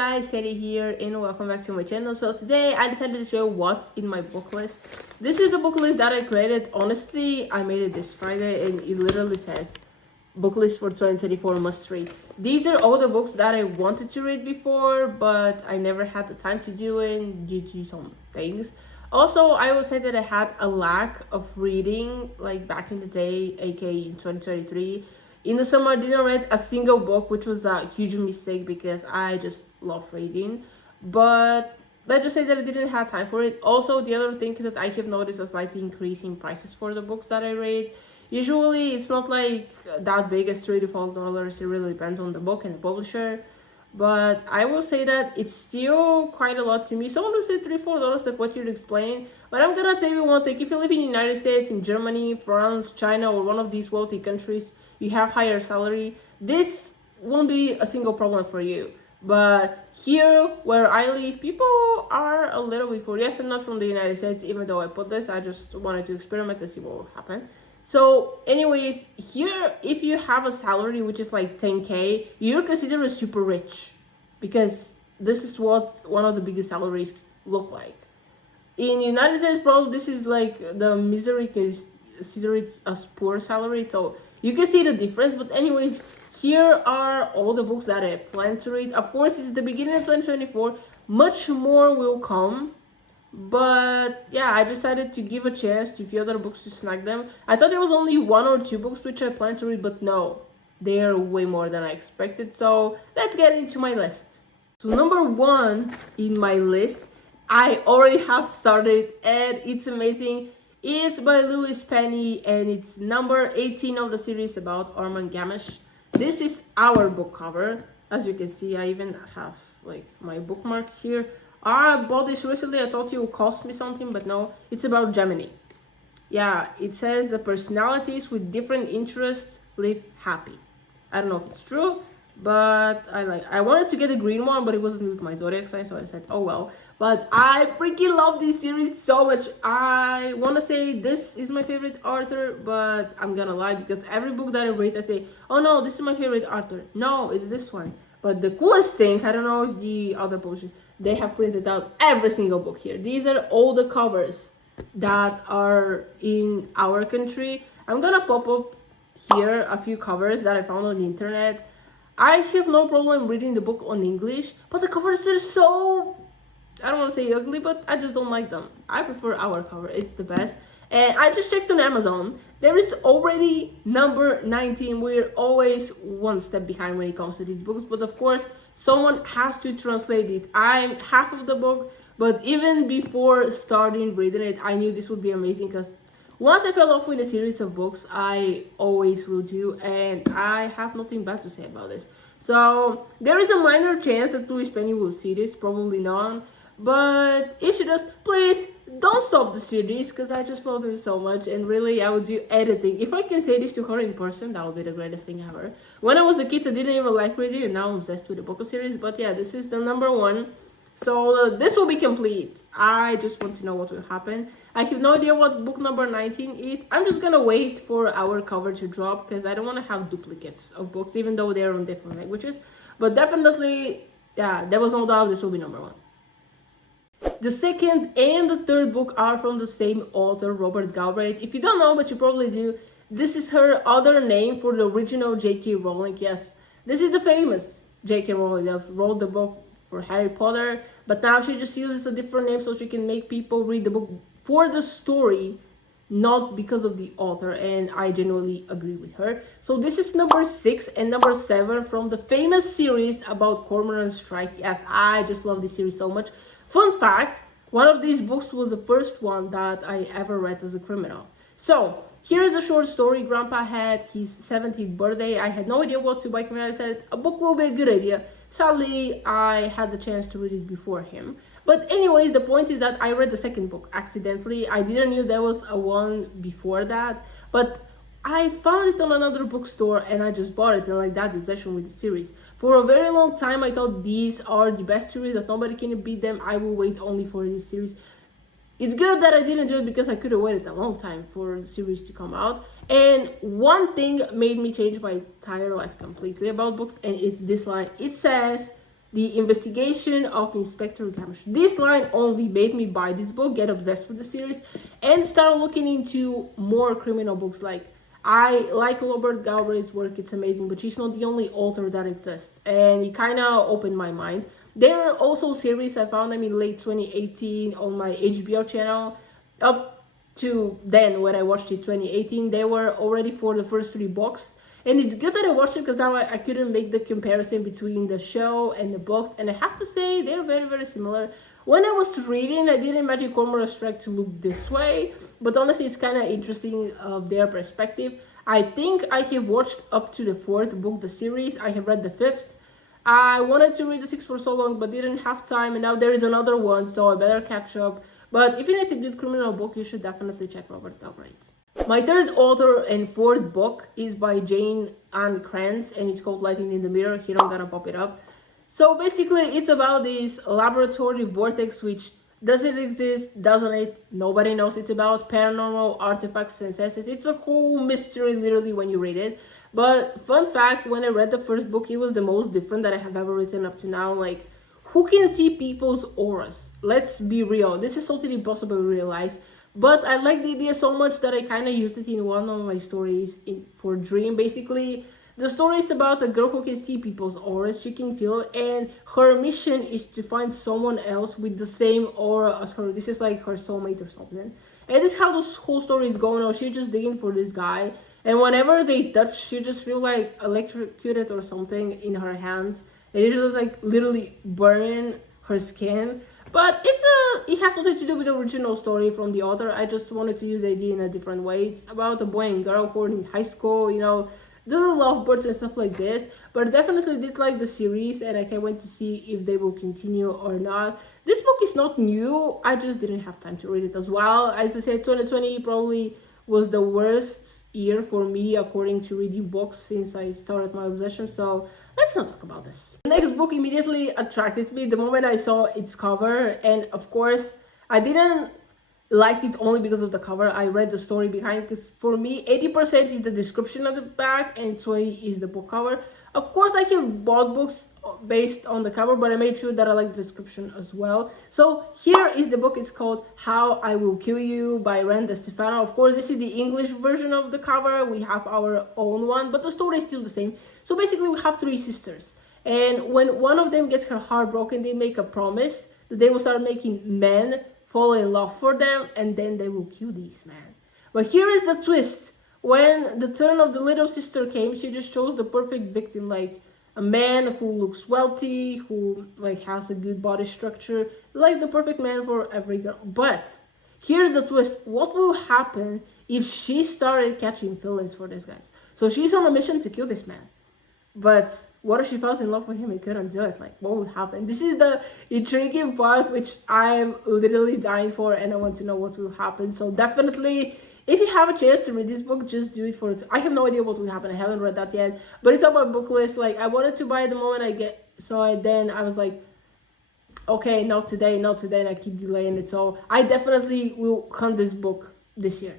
guys, Sadie here and welcome back to my channel. So today I decided to show what's in my book list. This is the book list that I created. Honestly, I made it this Friday and it literally says book list for 2024 must read. These are all the books that I wanted to read before, but I never had the time to do it due to some things. Also, I will say that I had a lack of reading like back in the day, aka in 2023. In the summer, I didn't read a single book, which was a huge mistake because I just love reading. But let's just say that I didn't have time for it. Also, the other thing is that I have noticed a slightly increase in prices for the books that I read. Usually, it's not like that big as $3 to $4. It really depends on the book and the publisher. But I will say that it's still quite a lot to me. Someone will say $3 to $4, like what you're explaining. But I'm gonna tell you one thing: if you live in the United States, in Germany, France, China, or one of these wealthy countries, you have higher salary, this won't be a single problem for you. But here where I live, people are a little bit poor. Yes, I'm not from the United States, even though I put this. I just wanted to experiment to see what will happen. So anyways, here if you have a salary which is like 10K, you're considered super rich, because this is what one of the biggest salaries look like. In the United States, probably this is like the misery is considered as poor salary, so you can see the difference. But anyways, here are all the books that I plan to read. Of course, it's the beginning of 2024. Much more will come. But yeah, I decided to give a chance to a few other books to snag them. I thought there was only 1 or 2 books which I planned to read, but no. They are way more than I expected. So let's get into my list. So number 1 in my list, I already have started and it's amazing. It's by Louis Penny and it's number 18 of the series about Armand Gamish. This is our book cover. As you can see, I even have like my bookmark here. I bought this recently. I thought it would cost me something, but no, it's about Gemini. Yeah, it says the personalities with different interests live happy. I don't know if it's true, but I wanted to get a green one, but it wasn't with my zodiac sign, so I said, oh well. But I freaking love this series so much. I want to say this is my favorite author, but I'm gonna lie, because every book that I read, I say, oh no, this is my favorite author. No, it's this one. But the coolest thing, I don't know if the other publishers, they have printed out every single book here. These are all the covers that are in our country. I'm gonna pop up here a few covers that I found on the internet. I have no problem reading the book on English, but the covers are so, I don't want to say ugly, but I just don't like them. I prefer our cover. It's the best. And I just checked on Amazon. There is already number 19. We're always one step behind when it comes to these books. But of course, someone has to translate this. I'm half of the book, but even before starting reading it, I knew this would be amazing, because once I fell off with a series of books, I always will do, and I have nothing bad to say about this. So there is a minor chance that Louis Penny will see this, probably none. But if she does, please don't stop the series, because I just love her so much, and really I would do anything. If I can say this to her in person, that would be the greatest thing ever. When I was a kid, I didn't even like reading, and now I'm obsessed with the book series. But yeah, this is the number 1. So this will be complete. I just want to know what will happen. I have no idea what book number 19 is. I'm just gonna wait for our cover to drop, because I don't want to have duplicates of books, even though they're on different languages. But definitely, yeah, there was no doubt this will be number 1. The second and the third book are from the same author, Robert Galbraith. If you don't know, but you probably do, this is her other name for the original J.K. Rowling. Yes, this is the famous J.K. Rowling that wrote the book for Harry Potter, but now she just uses a different name so she can make people read the book for the story, not because of the author, and I genuinely agree with her. So this is number 6 and number 7 from the famous series about Cormoran Strike. Yes, I just love this series so much. Fun fact, one of these books was the first one that I ever read as a criminal. So here is a short story. Grandpa had his 17th birthday. I had no idea what to buy him, and I said a book will be a good idea. Sadly, I had the chance to read it before him. But anyways, the point is that I read the second book accidentally. I didn't know there was a one before that, but I found it on another bookstore and I just bought it, and like that, the obsession with the series. For a very long time, I thought these are the best series, that nobody can beat them. I will wait only for this series. It's good that I didn't do it, because I could have waited a long time for the series to come out. And one thing made me change my entire life completely about books, and it's this line. It says, The Investigation of Inspector Gamish. This line only made me buy this book, get obsessed with the series, and start looking into more criminal books. Like, I like Robert Galbraith's work, it's amazing, but she's not the only author that exists, and it kind of opened my mind. There are also series I found them in late 2018 on my HBO channel. Up to then, when I watched it 2018, they were already for the first 3 books. And it's good that I watched it because now I couldn't make the comparison between the show and the books. And I have to say, they're very, very similar. When I was reading, I didn't imagine Cormoran Strike to look this way. But honestly, it's kind of interesting of their perspective. I think I have watched up to the 4th book, the series. I have read the 5th. I wanted to read the 6th for so long, but didn't have time. And now there is another one, so I better catch up. But if you need a good criminal book, you should definitely check Robert Galbraith. My 3rd author and 4th book is by Jane Ann Krantz, and it's called Lightning in the Mirror. Here I'm gonna pop it up. So basically, it's about this laboratory vortex, which does it exist, doesn't it? Nobody knows. It's about paranormal artifacts and senses. It's a whole mystery, literally, when you read it. But fun fact, when I read the 1st book, it was the most different that I have ever written up to now. Like, who can see people's auras? Let's be real. This is something impossible in real life. But I like the idea so much that I kind of used it in one of my stories for Dream. Basically, the story is about a girl who can see people's auras, she can feel it, and her mission is to find someone else with the same aura as her. This is like her soulmate or something. And this is how this whole story is going on. She's just digging for this guy, and whenever they touch, she just feels like electrocuted or something in her hands. And it's just like literally burning her skin. But it has something to do with the original story from the author. I just wanted to use the idea in a different way. It's about a boy and girl who are in high school, you know, the lovebirds and stuff like this. But I definitely did like the series, and I can't wait to see if they will continue or not. This book is not new. I just didn't have time to read it as well. As I said, 2020 probably was the worst year for me according to reading books since I started my obsession. So let's not talk about this. The next book immediately attracted me the moment I saw its cover, and of course I didn't like it only because of the cover. I read the story behind, because for me 80% is the description of the back and 20 is the book cover. Of course I have bought books based on the cover, but I made sure that I like the description as well. So here is the book. It's called How I Will Kill You by Ren DeStefano. Of course, this is the English version of the cover. We have our own one, but the story is still the same. So basically, we have 3 sisters, and when one of them gets her heart broken, they make a promise that they will start making men fall in love for them, and then they will kill these men. But here is the twist. When the turn of the little sister came, she just chose the perfect victim, like a man who looks wealthy, who like has a good body structure, like the perfect man for every girl. But here's the twist. What will happen if she started catching feelings for this guy? So she's on a mission to kill this man. But what if she falls in love with him and couldn't do it? Like, what would happen? This is the intriguing part, which I am literally dying for, and I want to know what will happen. So definitely, if you have a chance to read this book, just do it for it. I have no idea what will happen. I haven't read that yet, but it's on my book list. Like, I wanted to buy it the moment I saw it. Then I was like, okay, not today, and I keep delaying it. So I definitely will hunt this book this year.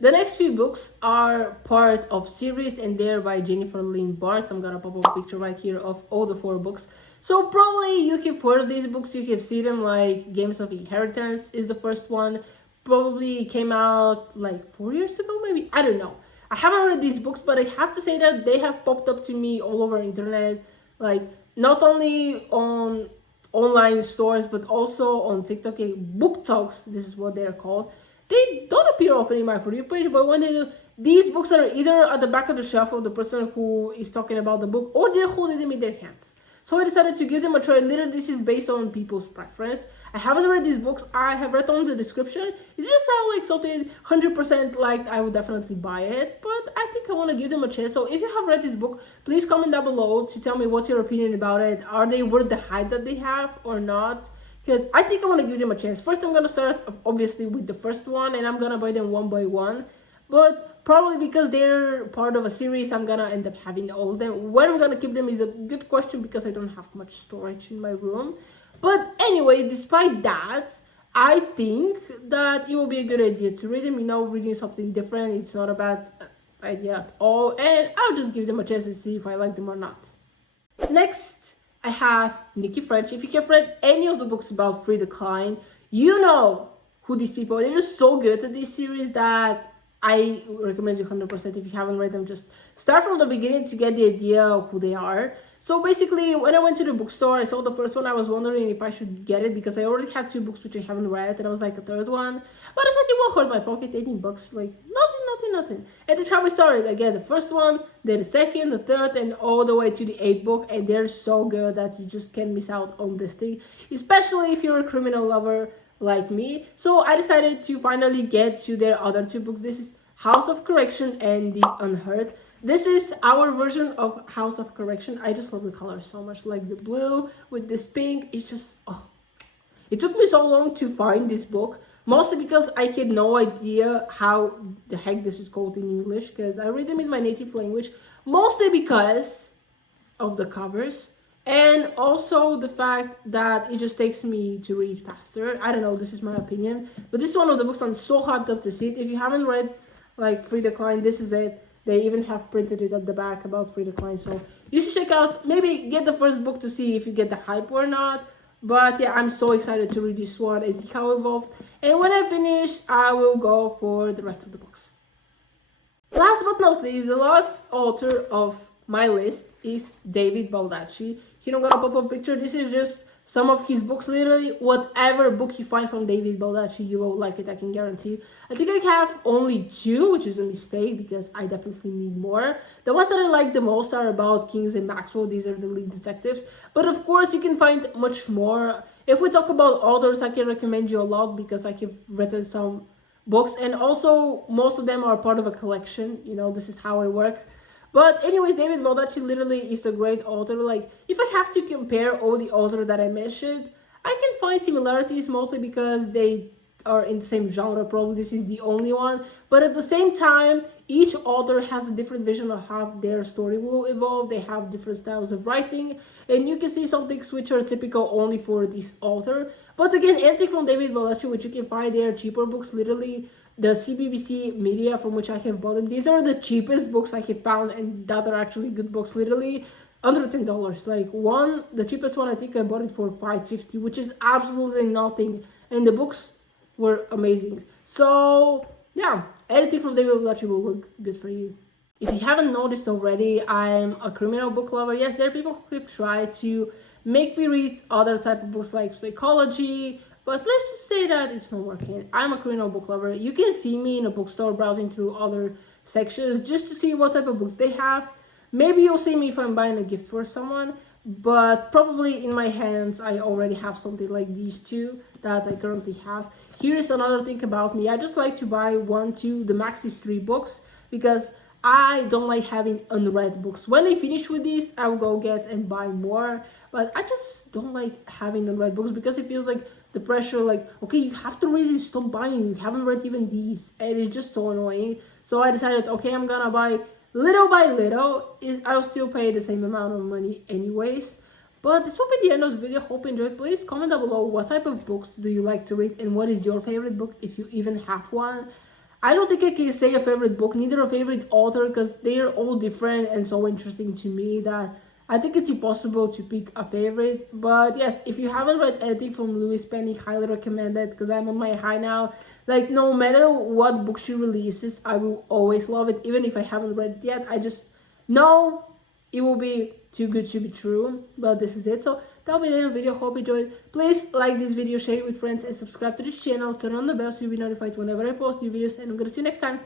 The next 3 books are part of series, and they're by Jennifer Lynn Barnes. I'm gonna pop up a picture right here of all the 4 books. So probably you have heard of these books, you have seen them, like Games of Inheritance is the first one. Probably came out like 4 years ago, maybe, I don't know. I haven't read these books, but I have to say that they have popped up to me all over internet, like not only on online stores but also on TikTok. Book talks, this is what they're called. They don't appear often in my For You page, but when they do, these books are either at the back of the shelf of the person who is talking about the book, or they're holding them in their hands. So I decided to give them a try. Literally, this is based on people's preference. I haven't read these books. I have read on the description. It just sounds like something 100% liked. I would definitely buy it, but I think I want to give them a chance. So if you have read this book, please comment down below to tell me what's your opinion about it. Are they worth the hype that they have or not? Because I think I want to give them a chance. First, I'm going to start obviously with the first one, and I'm going to buy them one by one. But probably because they're part of a series, I'm going to end up having all of them. Where I'm going to keep them is a good question, because I don't have much storage in my room. But anyway, despite that, I think that it will be a good idea to read them. You know, reading something different, it's not a bad idea at all. And I'll just give them a chance to see if I like them or not. Next I have Nikki French. If you have read any of the books about Frida Klein, you know who these people are. They're just so good at this series that I recommend you 100%. If you haven't read them, just start from the beginning to get the idea of who they are. So basically, when I went to the bookstore, I saw the first one. I was wondering if I should get it because I already had 2 books which I haven't read, and I was like a third one. But I said it won't hurt my pocket. 18 bucks, like nothing. And that's how we started. I get the first one, then the second, the third, and all the way to the 8th book. And they're so good that you just can't miss out on this thing, especially if you're a criminal lover like me. So I decided to finally get to their other 2 books. This is House of Correction and The Unheard. This is our version of House of Correction. I just love the color so much, like the blue with this pink. It's just, oh. It took me so long to find this book, mostly because I had no idea how the heck this is called in English, because I read them in my native language, mostly because of the covers, and also the fact that it just takes me to read faster. I don't know, this is my opinion, but this is one of the books I'm so hyped up to see it. If you haven't read like Frida Klein, this is it. They even have printed it at the back about Frida Klein, so you should check out, maybe get the first book to see if you get the hype or not. But yeah, I'm so excited to read this one and see how it evolved. And when I finish, I will go for the rest of the books. Last but not least, the last author of my list is David Baldacci. Here I'm gonna pop up a picture. This is just some of his books. Literally, whatever book you find from David Baldacci, you will like it, I can guarantee. I think I have only 2, which is a mistake because I definitely need more. The ones that I like the most are about Kings and Maxwell. These are the lead detectives. But of course, you can find much more. If we talk about authors, I can recommend you a lot because I have written some books. And also, most of them are part of a collection. You know, this is how I work. But anyways, David Baldacci literally is a great author. Like, if I have to compare all the authors that I mentioned, I can find similarities mostly because they are in the same genre. Probably this is the only one. But at the same time, each author has a different vision of how their story will evolve. They have different styles of writing. And you can see some things which are typical only for this author. But again, everything from David Baldacci, which you can find there, cheaper books, literally the CBBC media from which I have bought them. These are the cheapest books I have found, and that are actually good books, literally under $10. Like the cheapest one, I think I bought it for $5.50, which is absolutely nothing. And the books were amazing. So yeah, anything from David Baldacci will look good for you. If you haven't noticed already, I'm a criminal book lover. Yes, there are people who have tried to make me read other type of books like psychology, but let's just say that it's not working. I'm a criminal book lover. You can see me in a bookstore browsing through other sections just to see what type of books they have. Maybe you'll see me if I'm buying a gift for someone, but probably in my hands I already have something like these 2 that I currently have. Here's another thing about me. I just like to buy 1, 2, the max is 3 books because I don't like having unread books. When I finish with these, I will go get and buy more. But I just don't like having unread books because it feels like the pressure, like, okay, you have to read this, stop buying, you haven't read even these, and it's just so annoying. So I decided, okay, I'm gonna buy little by little. I'll still pay the same amount of money anyways. But this will be the end of the video. Hope you enjoyed. Please comment down below what type of books do you like to read and what is your favorite book if you even have one. I don't think I can say a favorite book, neither a favorite author, because they are all different and so interesting to me that I think it's impossible to pick a favorite. But yes, if you haven't read anything from Louise Penny, highly recommend it because I'm on my high now. Like, no matter what book she releases, I will always love it. Even if I haven't read it yet, I just know it will be too good to be true. But this is it. So that'll be the end of the video. Hope you enjoyed. Please like this video, share it with friends, and subscribe to this channel. Turn on the bell so you'll be notified whenever I post new videos. And I'm gonna see you next time.